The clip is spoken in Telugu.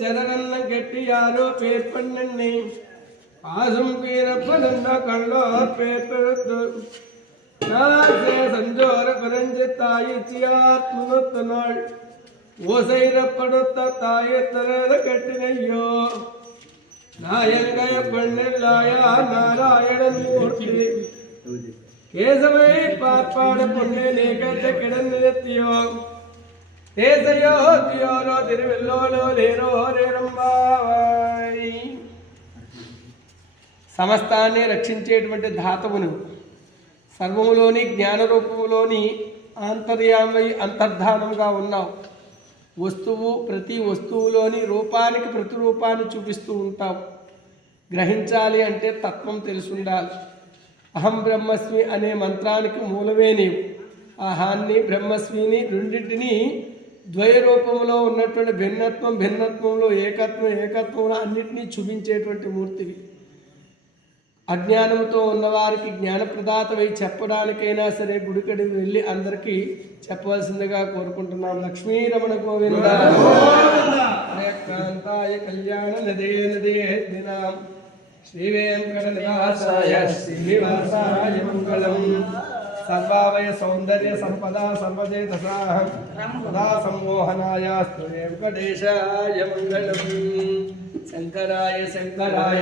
చరణన్న గట్టియారో పేర్పన్నె పాసం పేరప్పనన్న కళ్ళో పేర్పెడుతు நாசே சஞ்சோர குரஞ்சு தாயிச்சியாத்மனுத்த நாள் ஓசைரப்படுத்த தாயத்தரத கட்டினையோ நாயங்கய பெண்ணில்லாயா நாராயணன் மூர்த்தி கேசவை பார்ப்பாட பொண்ணு நீக்கத்தை கிடந்திருத்தியோ தேசையோ தியோரோ திருவெல்லோலோ లేరో రేరంబావై సమస్తాన్ని రక్షించేటువంటి ధాతవును సర్వములోని జ్ఞానరూపములోని ఆంతర్యామై అంతర్ధానంగా ఉన్నావు. వస్తువు ప్రతి వస్తువులోని రూపానికి ప్రతిరూపాన్ని చూపిస్తూ ఉంటావు. గ్రహించాలి అంటే తత్వం తెలుసుండాలి. అహం బ్రహ్మస్మి అనే మంత్రానికి మూలమే నీవు. అహాన్ని బ్రహ్మస్మిని రెండింటినీ ద్వయ రూపంలో ఉన్నటువంటి భిన్నత్వంలో ఏకత్వంలో అన్నిటినీ చూపించేటువంటి మూర్తివి. అజ్ఞానంతో ఉన్నవారికి జ్ఞానప్రదాతవై చెప్పడానికైనా సరే గుడికడికి వెళ్ళి అందరికీ చెప్పవలసిందిగా కోరుకుంటున్నాం. లక్ష్మీరమణ గోవింద కాంతాయ కళ్యాణ నదే దినాం శ్రీ వెంకట నివాసాయ శ్రీనివాసాయ మంగళం. సర్వావయ సౌందర్య సంపదా సర్వజేతసాహం సదా సమ్మోహనాయ వెంకటేశాయ మంగళం. శంకరాయ